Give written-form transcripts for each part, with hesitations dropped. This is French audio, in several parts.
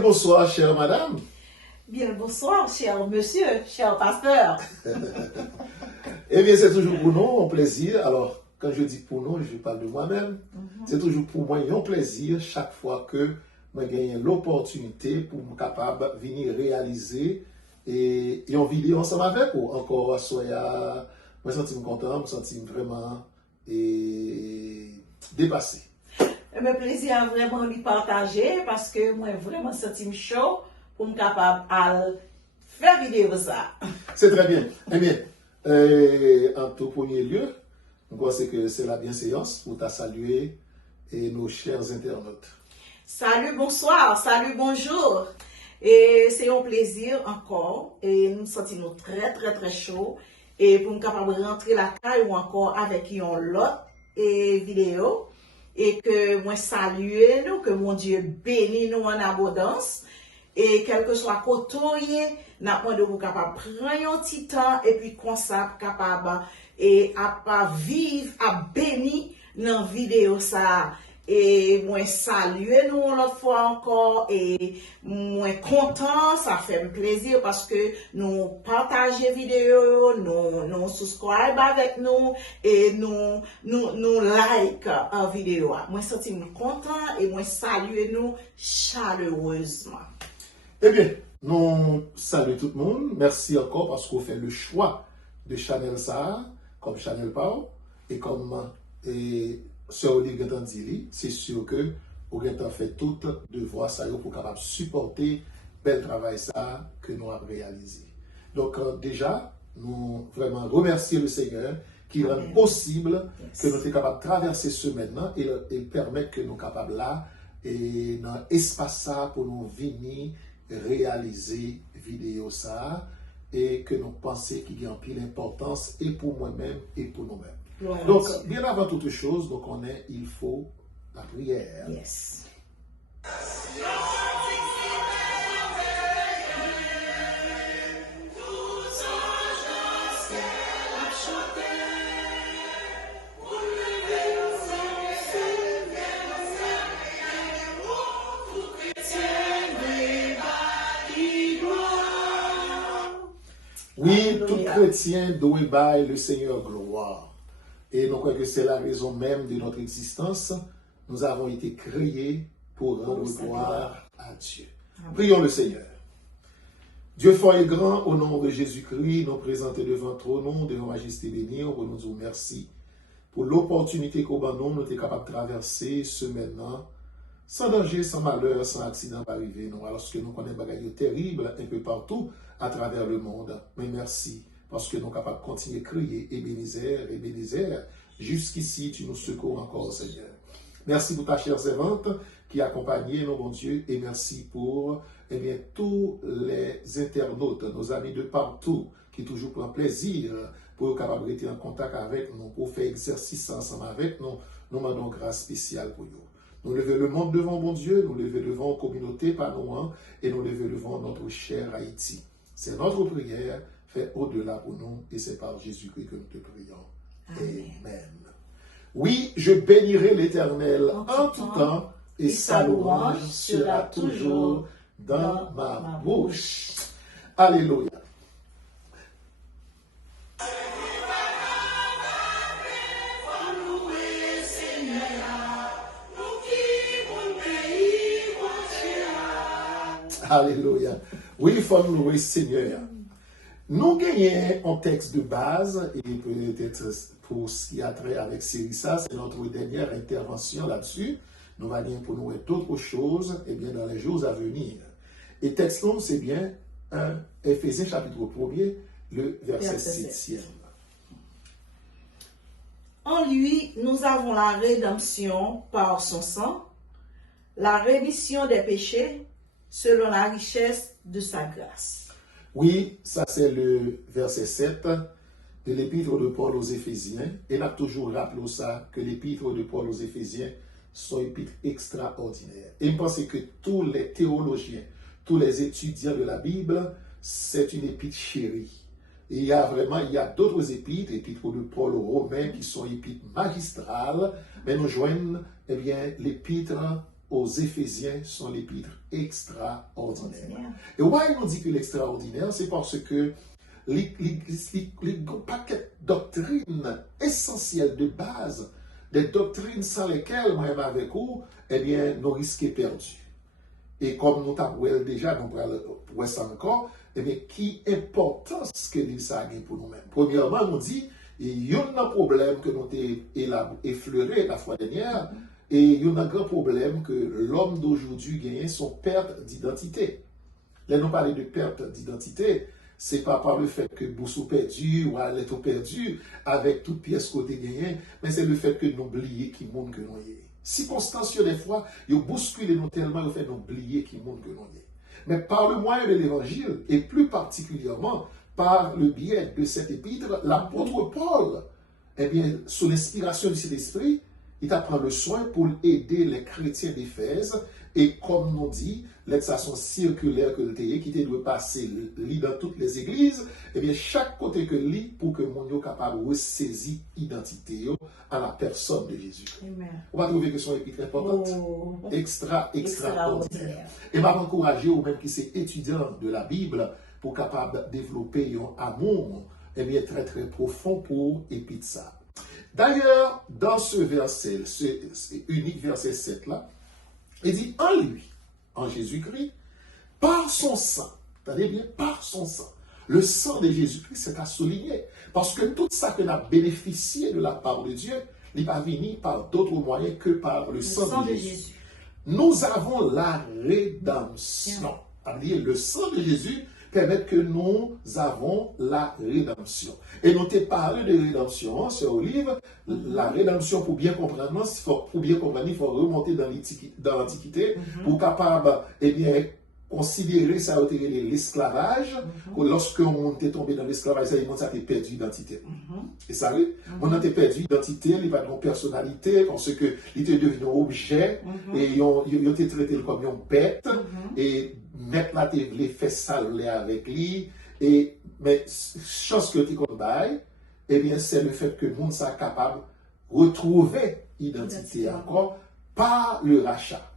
Bien le bonsoir, chère madame. Bien le bonsoir, cher monsieur, cher pasteur. Eh bien, c'est toujours pour nous un plaisir. Alors, quand je dis pour nous, je parle de moi-même. C'est toujours pour moi un plaisir chaque fois que je gagne l'opportunité pour me capable de venir réaliser et en vidéo ensemble avec vous. Encore, soya, je me sens content, je me sens vraiment dépassé. Le plaisir vraiment de partager parce que moi vraiment senti chaud pour me capable de faire vidéo ça. C'est très bien. Eh bien, en tout premier lieu, je crois que c'est la bienséance pour saluer nos chers internautes. Salut, bonsoir, salut, bonjour. Et c'est un plaisir encore. Et nous nous sentons très, très, très chaud. Et pour nous capable de rentrer la caille ou encore avec une autre vidéo. Et que moi saluer nous, que mon Dieu bénisse nous en abondance. Et quel que soit côté, nous avons capable de prendre un petit temps et puis comme ça, capable et à vivre, à bénir dans la vidéo ça. Et moi saluer nous l'autre fois encore et moi content, ça fait plaisir parce que nous partageons vidéo, nous subscribe avec nous et nous like en vidéo. Moi senti content et moi saluer nous chaleureusement. Eh bien, nous saluons tout le monde. Merci encore parce qu'on fait le choix de Chanel Sahar comme Chanel Pao et comme Sœur Olive Gantandili. C'est sûr que vous avez fait tout devoir ça pour capable supporter le bel travail ça que nous avons réalisé. Donc déjà, nous vraiment remercier le Seigneur qui rend possible que nous soyons capables de traverser ce maintenant et permettre que nous soyons capables là et dans l'espace ça pour nous venir réaliser vidéo ça et que nous pensons qu'il y a un pile d'importance et pour moi-même et pour nous-mêmes. Donc, bien avant toute chose, donc il faut la prière. Yes. Oui, tout chrétien doit bailler le Seigneur gloire. Et nous croyons que c'est la raison même de notre existence. Nous avons été créés pour rendre gloire à Dieu. Prions le Seigneur. Dieu fort et grand, au nom de Jésus-Christ, nous présenter devant ton nom, devant Majesté bénie, pour nous dire merci. Pour l'opportunité qu'au nous sommes capables de traverser ce maintenant, sans danger, sans malheur, sans accident arriver, nous, alors que nous connaissons des bagailles terribles un peu partout à travers le monde. Mais merci, parce que nous sommes capables de continuer à crier Ebenezer, jusqu'ici, tu nous secours encore, Seigneur. Merci pour ta chère servante qui a accompagné nos bons Dieu, et merci pour tous les internautes, nos amis de partout, qui toujours prennent plaisir pour être capables d'être en contact avec nous, pour faire exercice ensemble avec nous. Nous demandons grâce spéciale pour nous. Nous levons le monde devant mon Dieu, nous levons devant la communauté par nous, et nous levons devant notre cher Haïti. C'est notre prière, fait au-delà pour nous, et c'est par Jésus-Christ que nous te prions. Amen. Oui, je bénirai l'Éternel en tout temps, et sa louange sera toujours dans ma bouche. Alléluia. Alléluia. Oui, il faut nous louer Seigneur. Nous gagnons un texte de base, et peut-être pour ce qui a trait avec Cérissa, c'est notre dernière intervention là-dessus. Nous allons gagner pour nous d'autres choses, et bien dans les jours à venir. Et texte long, c'est bien Éphésiens chapitre 1er, le verset 7e. En lui, nous avons la rédemption par son sang, la rémission des péchés, selon la richesse de sa grâce. Oui, ça c'est le verset 7 de l'épître de Paul aux Éphésiens. Et là, toujours rappelons ça, que l'épître de Paul aux Éphésiens sont épîtres extraordinaires. Et je pense que tous les théologiens, tous les étudiants de la Bible, c'est une épître chérie. Et il y a d'autres épîtres de Paul aux Romains qui sont épîtres magistrales, mais nous joignent l'épître aux Éphésiens sont l'épître extraordinaire. Et pourquoi il nous dit que l'extraordinaire, c'est parce que les paquets de doctrines essentielles de base, des doctrines sans lesquelles, moi-même avec vous, eh bien, nous risquons perdus. Et comme nous avons déjà, nous pourrons ça encore, eh bien, qui importance que ça a pour nous-mêmes. Premièrement, nous dit, il y a un problème que nous avons effleuré la fois dernière, et il y a un grand problème que l'homme d'aujourd'hui gagne son perte d'identité. Là, nous parlons de perte d'identité, c'est pas par le fait que Boussou perdu ou Aleto perdu avec toute pièce côté gagné, mais c'est le fait que nous oublions qui monde que nous y. Circonstances des fois, ils bousculent nous tellement, ils fait nous oublier qui monde que nous y. Mais par le moyen de l'évangile, et plus particulièrement par le biais de cet épître, l'apôtre Paul, eh bien, sous l'inspiration du Saint-Esprit, il apprend le soin pour aider les chrétiens d'Éphèse. Et comme nous dit, l'exaction circulaire que le TE qui doit passer dans toutes les églises, eh bien, chaque côté que lit pour que mon yo capable de saisir l'identité à la personne de Jésus. On va trouver que son épître importante, extraordinaire. Et m'a encouragé ou même qui c'est étudiant de la Bible pour capable de développer un amour, eh bien, très très profond pour épître ça. D'ailleurs, dans ce verset, ce unique verset 7 là, il dit en lui, en Jésus-Christ, par son sang, attendez bien, par son sang, le sang de Jésus-Christ, c'est à souligner. Parce que tout ça que nous avons bénéficié de la part de Dieu, il va venir par d'autres moyens que par le sang de Jésus. Nous avons la rédemption. Le sang de Jésus permet que nous avons la rédemption. Et nous t'ai parlé de rédemption, sur Olive, la rédemption, pour bien comprendre, il faut remonter dans l'Antiquité, pour capable, eh bien, considérer ça l'esclavage, que lorsque on était tombé dans l'esclavage, ça a perdu l'identité. Et ça, on a perdu l'identité, il n'y a pas de personnalité, parce que il était devenu un objet, et il était traité comme une bête, et mettre la télé fait sale avec lui, et mais chose que tu connais, eh bien c'est le fait que le monde soit capable de retrouver l'identité encore par le rachat.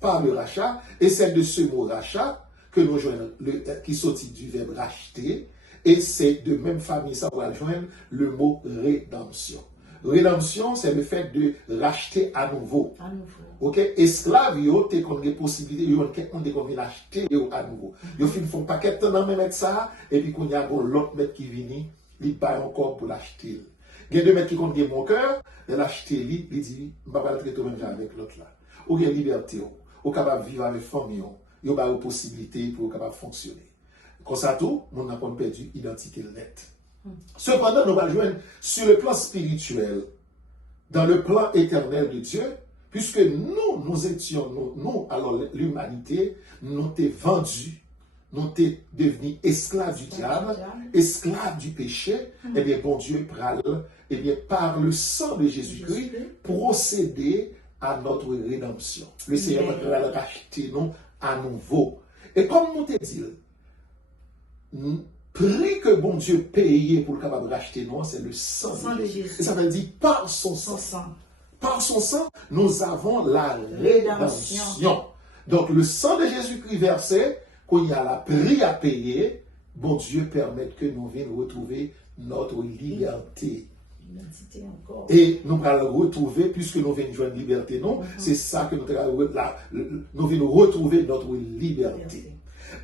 Par le rachat, et c'est de ce mot rachat que nous joignons, qui sortit du verbe racheter, et c'est de même famille, ça va joindre le mot rédemption. Rédemption, c'est le fait de racheter à nouveau. Ok, esclave, yo, t'es qu'on a possibilité, yo, on est qu'on l'acheter à nouveau. Yo, font paquet de temps dans même ça, et puis qu'on y a l'autre mec qui vient, il paye encore pour l'acheter. Il y a deux mecs qui comptent mon cœur, l'acheter, il dit, je ne vais pas le traiter même avec l'autre là. Ou bien liberté, ou capable de vivre avec famille, il y a une possibilité pour capable de fonctionner. Comme ça, tout, on n'a pas perdu l'identité nette. Cependant, nous allons joindre sur le plan spirituel, dans le plan éternel de Dieu, puisque nous étions, nous, alors l'humanité, nous t'es vendus, nous t'es devenus esclaves du diable, esclaves du péché, et bien, bon Dieu, et bien, par le sang de Jésus-Christ, procéder à notre rédemption. Le Seigneur va racheter nous à nouveau. Et comme nous te dit, prix que bon Dieu payait pour le capable de racheter nous, c'est le sang de Jésus. Et ça veut dire par son sang. Par son sang, nous avons la rédemption. Donc le sang de Jésus-Christ versé, quand il y a la prix à payer, bon Dieu permet que nous venions retrouver notre liberté. Et nous allons retrouver, puisque nous venons joindre liberté, non, c'est ça que nous venons retrouver notre liberté.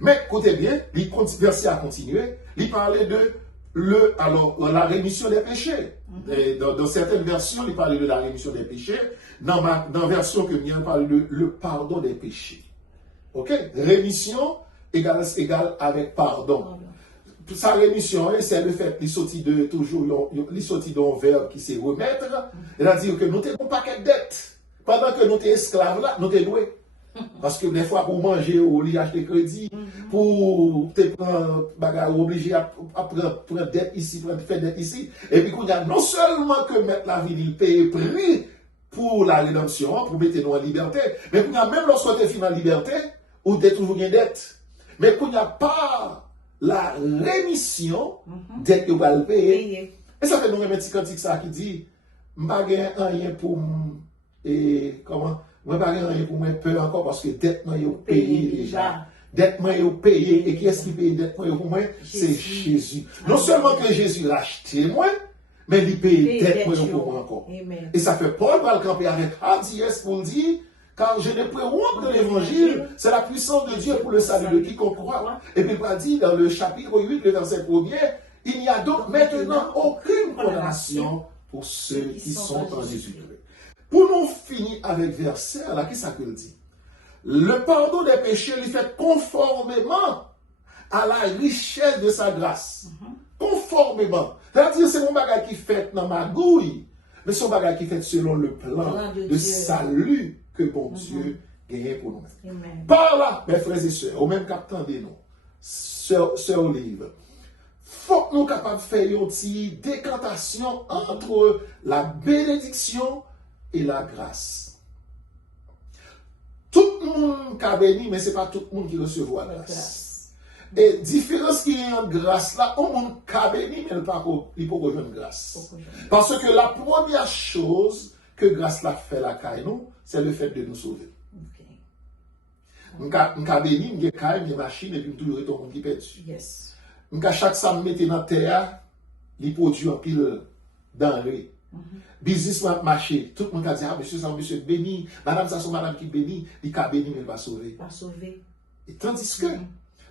Mais, écoutez bien, le verset a continué, il parlait de la rémission des péchés. Et dans certaines versions, il parlait de la rémission des péchés. Dans la version que il parle de le pardon des péchés. Ok? Rémission égale avec pardon. Sa rémission, c'est le fait qu'il sortit de toujours, il sortit d'un verbe qui s'est remettre. C'est-à-dire que nous n'avons pas qu'à dette. Pendant que nous sommes esclaves là, nous sommes doués. Parce que des fois, pour manger ou acheter crédit, pour te prendre, obligé à prendre dette ici, faire dette ici. Et puis, qu'on a non seulement que mettre la vie, il paye prix pour la rédemption, pour mettre nous en liberté, mais qu'on a même lorsqu'on est fini en liberté, ou d'être toujours une dette. Mais qu'on n'a pas la rémission dette que vous allez payer. Et ça fait nous un petit cantique ça qui dit, je n'ai rien pour, et comment, Moi, pas rien pour moi peur encore parce que dette, moi, yo payé déjà. Dette, moi, yo payé. Et qui est-ce qui paye dette, moi, pour moi? C'est Jésus. Non seulement que Jésus l'a acheté, moi, mais il paye dette, moi, pour moi encore. Et ça fait Paul va le camper avec hardiesse pour dire, car je n'ai point honte de l'évangile, c'est la puissance de Dieu pour le salut de quiconque croit. Et puis il va dire dans le chapitre 8, le verset 1er, il n'y a donc maintenant aucune condamnation pour ceux qui sont en Jésus-Christ. Pour nous finir avec verset, là, qui ça que dit? Le pardon des péchés lui fait conformément à la richesse de sa grâce. Conformément. C'est-à-dire, c'est mon bagage qui fait dans ma gouille, mais c'est mon bagage qui fait selon le plan de salut que bon Dieu gagne pour nous. Par là, mes frères et sœurs, au même cap de nous, sœur Olive, faut que nous capables de faire une petite décantation entre la bénédiction et la grâce. Tout le monde a béni, mais ce n'est pas tout le monde qui recevra la grâce. Et différence qui est en grâce là, on monde a béni, mais il ne peut pas rejoindre grâce. Parce que la première chose que grâce l'a fait la caille nous, c'est le fait de nous sauver. On a béni, on a caille, on a machine, et puis toujours est monde qui perdu. On a chaque ça mettre dans la terre, il produit un pile denrées. Business m'a marché, tout le monde a dit, ah, monsieur, ça, monsieur béni, madame, ça, c'est madame qui béni, il a béni, mais il va sauver. Et tandis que,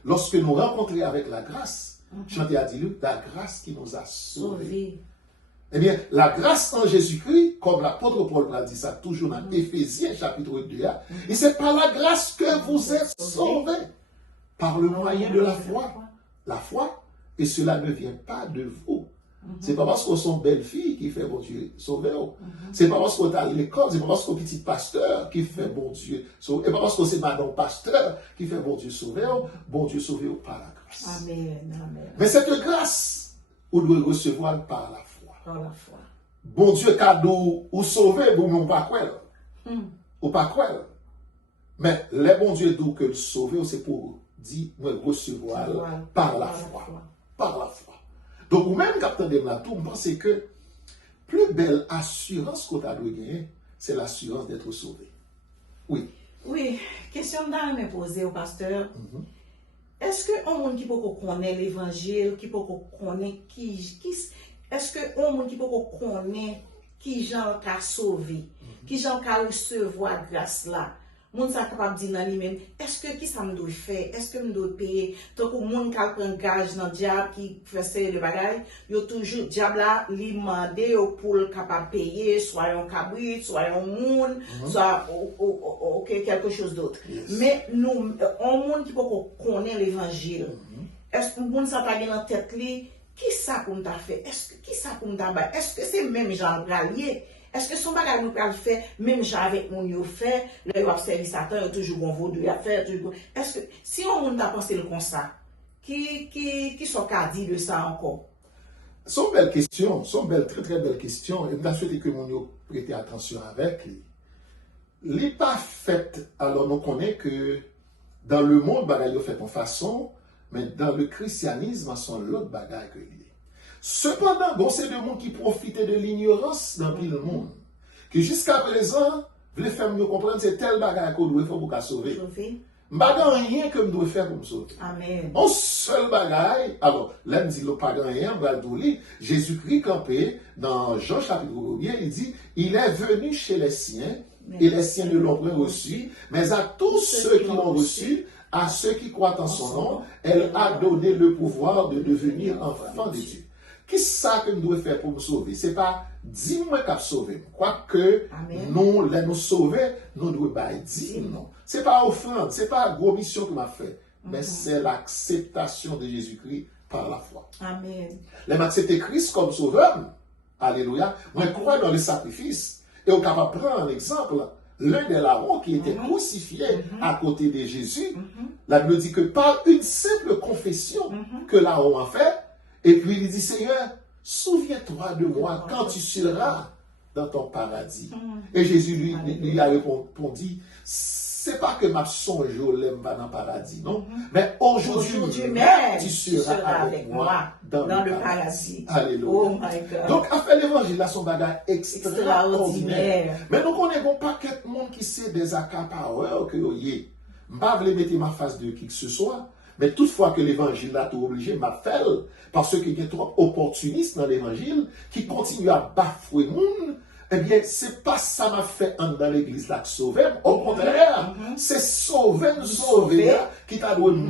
lorsque nous rencontrons avec la grâce, chanter a dit, la grâce qui nous a sauvés. Eh bien, la grâce en Jésus-Christ, comme l'apôtre Paul l'a dit ça toujours dans Éphésiens chapitre 2, et c'est par la grâce que vous êtes sauvés, par le moyen de la foi. La foi, et cela ne vient pas de vous. C'est pas parce qu'on sont belles filles qui fait bon Dieu sauver. C'est pas parce qu'on est à l'école, c'est pas parce qu'on est petit pasteur qui fait bon Dieu sauver. Et pas parce qu'on est madame pasteur qui fait bon Dieu sauver. Bon Dieu sauver par la grâce. Amen. Mais cette grâce, on doit recevoir par la foi. Par la foi. Bon Dieu cadeau ou sauver, vous ne pas croire. Ou pas croire. Mais les bon Dieu d'où que le sauver, c'est pour dire, moi recevoir par la foi. Par la foi. Donc, ou même, capitaine de la tour, on pense que plus belle assurance qu'on a gagner, c'est l'assurance d'être sauvé. Oui. Oui, question d'âme me poser au pasteur. Est-ce que on monde qui peut connaître l'évangile, qui peut connaître est-ce que on monde qui peut connaître qui Jean a sauvé, qui Jean a recevoir grâce là? Moun sa capable dire dans lui-même, est-ce que qui ça me doit faire, est-ce que me doit payer, tant que moun qui prend gage dans diable qui fait le bagage, yo toujours diable là li mandé pour capable payer, soit un cabrit, soit un moun, soit quelque chose d'autre. Mais nous on monde qui peut connaître l'évangile. Est-ce que moun ça pas dans tête li, qui ça pour t'a fait? Est-ce que qui ça pour t'a ba? Est-ce que c'est même Jean Bralier? Est-ce que son bagage nous peut le faire, même j'avais mon yo fait, le observer Satan, il y a toujours bon vaudou à faire, est-ce que, si on a pensé le comme ça, qui sont qu'à dire de ça encore? Sont belles questions, sont belles, très très belles questions, et je souhaite que mon yo prête attention avec lui. Les pas fait, alors nous connaissons que dans le monde, bagage fait en façon, mais dans le christianisme, sont l'autre bagage que lui. Cependant, bon, c'est le monde qui profitait de l'ignorance dans le monde. Que jusqu'à présent, les femmes nous comprennent, c'est tel bagage qu'on doit faire pour sauver. Bagage rien que nous devons faire pour me sauver. Amen. Un seul bagage, alors, là, nous dit le pas rien, Jésus-Christ campé, dans Jean chapitre 1, il dit, il est venu chez les siens, et les siens ne l'ont pas reçu, mais à tous ceux qui l'ont reçu, à ceux qui croient en son nom, elle a donné le pouvoir de devenir enfants de Dieu. Qu'est-ce que nous devons faire pour nous sauver? Ce n'est pas 10 mois qu'à sauver. Quoique nous, les nous sauver, nous devons pas 10 non. Ce n'est pas offrande, ce n'est pas une grosse mission que m'a fait, mais c'est l'acceptation de Jésus-Christ par la foi. Amen. Les accepter Christ comme sauveur, alléluia, moi crois dans le sacrifice. Et on est capable de prendre un exemple. L'un des larrons qui était crucifié à côté de Jésus, la Bible dit que par une simple confession que larron a fait, et puis il dit, Seigneur, souviens-toi de moi quand tu seras dans ton paradis. Et Jésus lui a répondu, c'est pas que ma songe l'aime pas dans le paradis, non? Mais aujourd'hui même, tu seras avec moi dans le paradis. Alléluia. Oh my God. Donc, à faire l'évangile, là, son bagage extraordinaire. Mais nous connaissons pas quelqu'un monde qui sait des accapareurs que vous y. Je ne vais pas mettre ma face de qui que ce soit. Mais toutefois que l'évangile là, tu es obligé m'a fait parce qu'il y a trop opportunistes dans l'évangile qui continuent à bafouer le monde. Eh bien, c'est pas ça m'a fait dans l'église là que sauver. Au contraire, c'est sauver qui t'a donné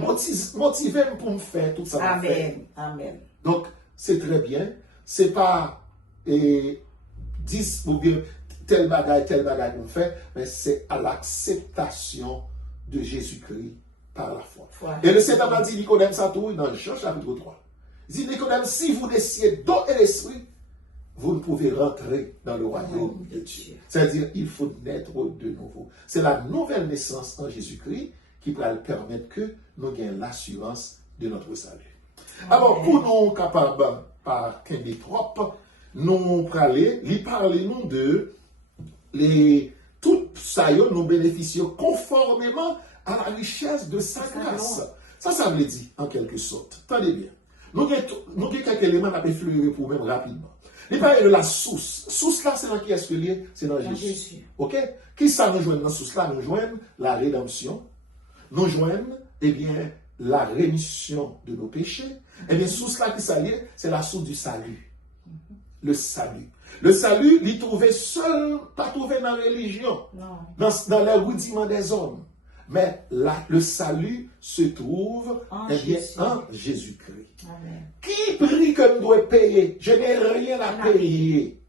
motiver pour me faire tout ça. Amen. Amen. Donc, c'est très bien. C'est pas 10 ou bien tel bagaille qu'on fait, mais c'est à l'acceptation de Jésus-Christ par la foi. Et le Seigneur a dit Nicodème ça tout dans Jean chapitre 3. Il dit Nicodème, si vous naissez d'eau et l'esprit, vous ne pouvez rentrer dans le royaume de Dieu. C'est-à-dire, il faut naître de nouveau. C'est la nouvelle naissance en Jésus-Christ qui va permettre que nous gagnions l'assurance de notre salut. Alors, pour nous capables, par Kendi propre, nous parlons de tout ça, nous bénéficions conformément à la richesse de sa grâce. Ça veut dire, en quelque sorte. Attendez bien. Nous avons quelques éléments à effleurer pour même rapidement. Il parle de la source. Source là, c'est dans qui est-ce que lié? C'est dans Jésus. Ok? Qui ça nous joigne dans source là? Nous joignent la rédemption. Nous joignent, eh bien, la rémission de nos péchés. Eh bien, source là qui s'allie, c'est la source du salut. Le salut. Le salut, il trouvait seul, pas trouvé dans la religion, dans les rudiments des hommes. Mais là, le salut se trouve en Jésus-Christ. Qui prie que nous devons payer? Je n'ai rien à payer.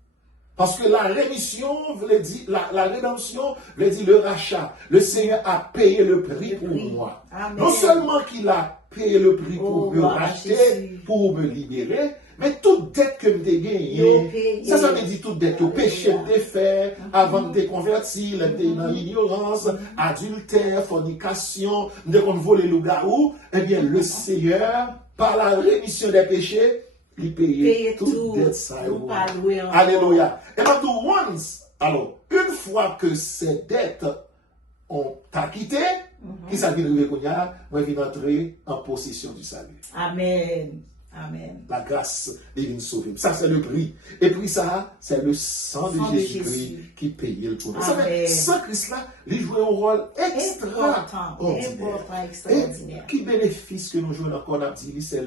Parce que la rémission veut dire, la rédemption veut dire le rachat. Le Seigneur a payé le prix pour moi. Amen. Non seulement qu'il a payé le prix pour me racheter, pour me libérer, mais toute dette que je gagnée, ça veut dire toute dette, au péché de fait, avant de te convertir, dans l'ignorance, adultère, fornication, de qu'on vole les loups-garous, eh bien, le Seigneur, par la rémission des péchés, il payait toute dette ça. Alléluia. Et maintenant, alors, une fois que ces dettes ont acquitté, qui s'est arrivé qu'on a, moi, je vais entrer en possession du salut. Amen. Amen. La grâce divine sauvée. Ça, c'est le prix. Et puis ça, c'est le sang de Jésus-Christ qui payait le prix. Ça fait, sans Christ-là, il jouait un rôle extraordinaire. Et qui bénéfice que nous jouons encore, on a dit, c'est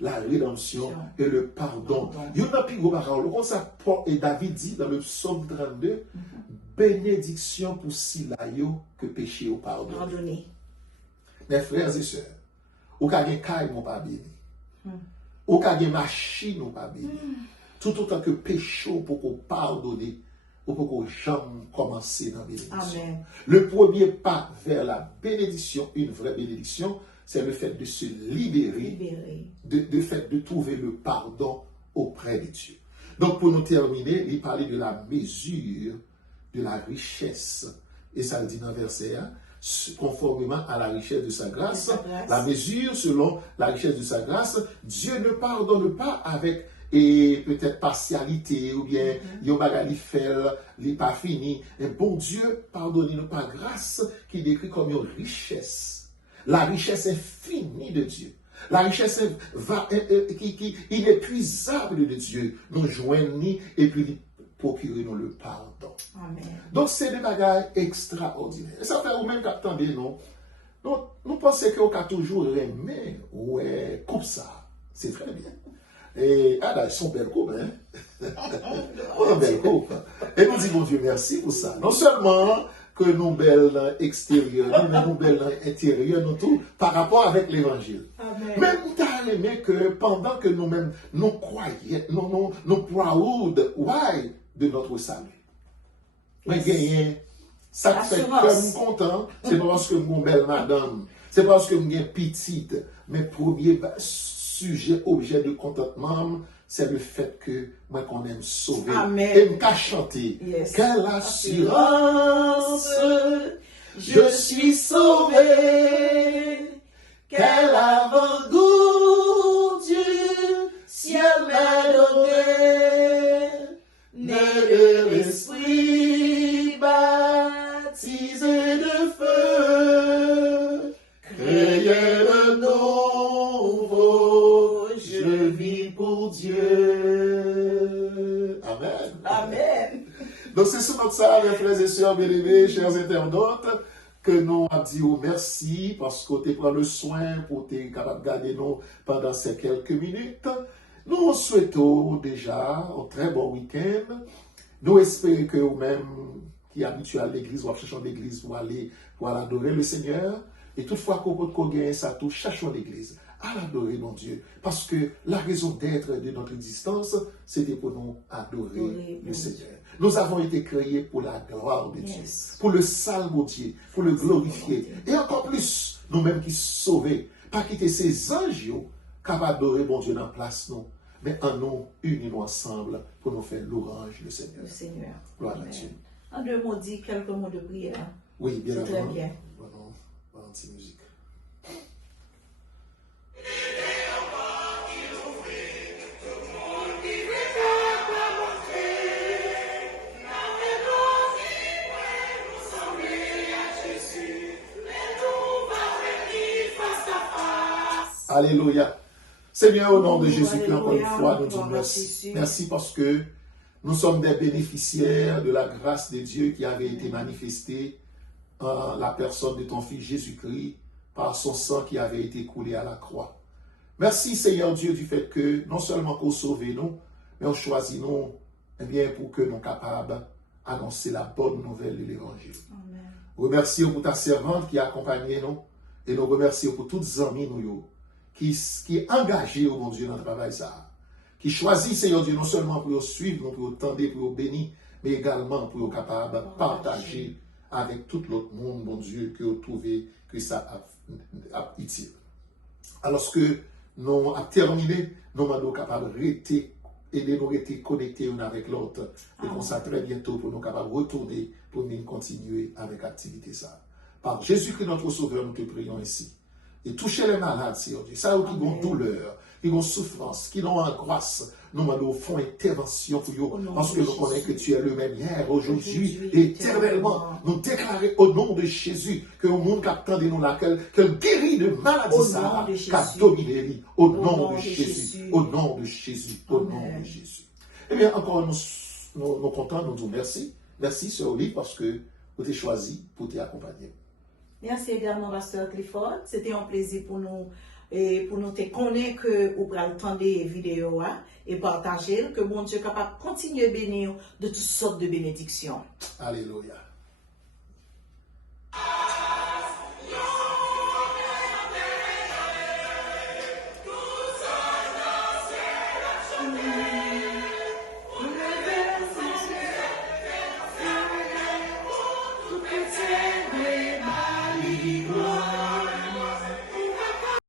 la rédemption et le pardon. Il y a un plus gros parole. Comme ça, Paul et David dit dans le psaume 32, bénédiction pour Silayo que péché au pardon. Mes frères et sœurs, au cas de caille, mon pas béni. Au cas de machine, ou pas béni. Tout autant que péché pour qu'on pardonne, ou pour qu'on jamais commencer dans la bénédiction. Le premier pas vers la bénédiction, une vraie bénédiction, c'est le fait de se libérer. De fait de trouver le pardon auprès de Dieu. Donc pour nous terminer, il parlait de la mesure de la richesse. Et ça le dit dans le verset 1. Conformément à la richesse de sa grâce, la mesure selon la richesse de sa grâce, Dieu ne pardonne pas avec peut-être partialité ou bien il n'est pas fini. Et bon Dieu pardonne par grâce qui décrit comme une richesse. La richesse infinie de Dieu. La richesse inépuisable de Dieu nous joignit et puis procurer-nous le pardon. Amen. Donc, c'est des bagages extraordinaires. Et ça fait au même qu'attendez, non? Nous pensons qu'on a toujours aimé, ouais, coupe ça. C'est très bien. Et, là, ils sont belles coupes, hein? Une belle coupe. Et nous disons, Dieu, merci pour ça. Non seulement que nous belles extérieures, mais nous belles intérieures, nous tout, par rapport avec l'évangile. Même t'as aimé que pendant que nous-mêmes, nous croyons, nous proud, why? De notre salut. Mais gagner, ça fait comme content, c'est parce que mon belle madame, c'est parce que mon petite, mais premier sujet, objet de contentement, c'est le fait que moi qu'on aime sauver. Amen. Et me chanter. Yes. Quelle assurance, je suis sauvé. Quel avant-goût, Dieu, ciel m'a donné. Né de l'esprit, baptisé de feu. Donc c'est sur notre salle, mes frères et sœurs bien-aimés, chers internautes, que nous avons dit merci parce que tu prends le soin pour être capable de garder nous pendant ces quelques minutes. Nous souhaitons déjà un très bon week-end. Nous espérons que vous-même qui habitués à l'église ou à chercher l'église pour aller adorer le Seigneur. Et toutefois qu'on gagne ça, tout cherchons l'église à l'adorer, mon Dieu. Parce que la raison d'être de notre existence, c'était pour nous adorer le Seigneur. Nous avons été créés pour la gloire de Dieu, pour le saluer Dieu, pour le glorifier. Et encore plus, nous-mêmes qui sommes sauvés, pas quitter ces anges capables d'adorer mon Dieu dans la place, nous. Mais en nous, unis ensemble pour nous faire louange le Seigneur. Le Seigneur. Gloire à Dieu. En deux mots, dit quelques mots de prière. Oui, bien très bien. Voilà, anti-musique. Alléluia. Seigneur, au nom de Jésus-Christ, encore une fois, nous disons merci. Merci parce que nous sommes des bénéficiaires de la grâce de Dieu qui avait été manifestée en la personne de ton Fils Jésus-Christ par son sang qui avait été coulé à la croix. Merci Seigneur Dieu du fait que non seulement pour sauver nous, mais on choisit nous pour que nous soyons capables d'annoncer la bonne nouvelle de l'Évangile. Remercions pour ta servante qui a accompagné nous et nous remercions pour toutes les amis nous qui est engagé, oh mon Dieu, dans le travail ça. Qui choisit, Seigneur Dieu, non seulement pour suivre, pour tendre, pour bénir, mais également pour être capable de partager avec tout l'autre monde, mon Dieu, que vous trouvez que ça a utile. Alors que nous avons terminé, nous sommes capables de rester et de nous rester connectés l'un avec l'autre. Et comme ça, très bientôt, pour nous capables de retourner, pour nous continuer avec l'activité ça. Par Jésus-Christ, notre Sauveur, nous te prions ici. Et toucher les malades, Seigneur Dieu. Ça, qui ont douleur, qui ont souffrance, qui ont angoisse, nous demandons au fond intervention pour eux, parce que nous connaissons que tu es le même hier, aujourd'hui, et éternellement. Nous déclarons au nom de Jésus que le monde qui attend de nous là, qu'elle guérit de maladie, ça, qu'a dominé, au nom de Jésus, au nom de Jésus, au nom de Jésus. Eh bien, encore, nous comptons, nous disons merci. Merci, Sœur Olive, parce que vous t'es choisi pour t'accompagner. Merci également, Pasteur Clifford. C'était un plaisir pour nous te connaître que vous prenez le temps des vidéos et partager, que mon Dieu est capable de continuer à bénir de toutes sortes de bénédictions. Alléluia.